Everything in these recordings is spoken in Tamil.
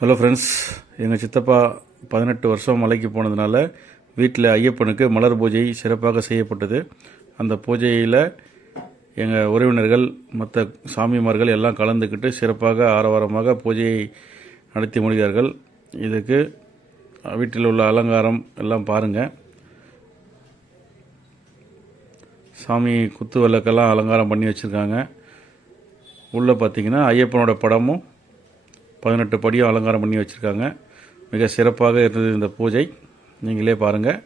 ஹலோ ஃப்ரெண்ட்ஸ் எங்கள் சித்தப்பா பதினெட்டு வருஷம் மலைக்கு போனதுனால வீட்டில் ஐயப்பனுக்கு மலர் பூஜை சிறப்பாக செய்யப்பட்டது. அந்த பூஜையில் எங்கள் உறவினர்கள் மற்ற சாமிமார்கள் எல்லாம் கலந்துக்கிட்டு சிறப்பாக ஆரவாரமாக பூஜையை நடத்தி முடிகிறார்கள் இதுக்கு வீட்டில் உள்ள அலங்காரம் எல்லாம் பாருங்கள் சாமி குத்து விளக்கெல்லாம் அலங்காரம் பண்ணி வச்சுருக்காங்க. உள்ளே பார்த்தீங்கன்னா ஐயப்பனோட படமும் பதினெட்டு படியும் அலங்காரம் பண்ணி வச்சுருக்காங்க. மிக சிறப்பாக இருந்தது இந்த பூஜை. நீங்களே பாருங்கள்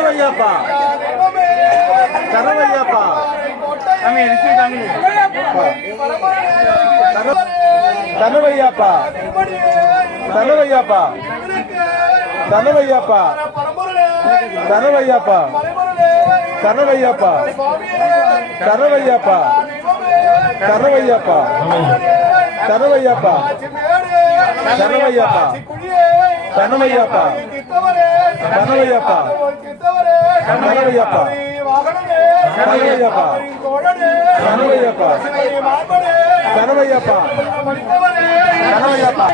சரவையாப்பா சரவையாப்பா தனவையாப்பா தனவையாப்பா தனவையாப்பா தனவையாப்பா தனவையாப்பா தனவையாப்பா தனவையாப்பா தனவையாப்பா தனவையாப்பா சரவையாப்பா சரவையாப்பா சரவையாப்பா சரவையாப்பா சரவையாப்பா சரவையாப்பா சரவையாப்பா சரவையாப்பா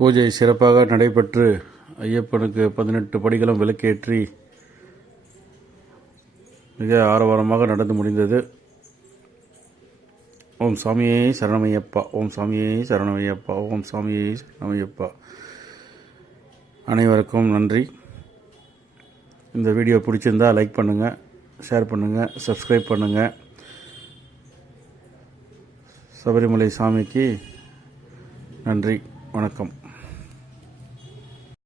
பூஜை சிறப்பாக நடைபெற்று ஐயப்பனுக்கு பதினெட்டு படிகளும் விளக்கேற்றி மிக ஆரவாரமாக நடந்து முடிந்தது. ஓம் சாமியே சரணமையப்பா ஓம் சாமியே சரணமையப்பா ஓம் சாமியே சரணமையப்பா. அனைவருக்கும் நன்றி. இந்த வீடியோ பிடிச்சிருந்தா லைக் பண்ணுங்கள் ஷேர் பண்ணுங்கள் சப்ஸ்கிரைப் பண்ணுங்கள் சபரிமலை சாமிக்கு நன்றி வணக்கம்.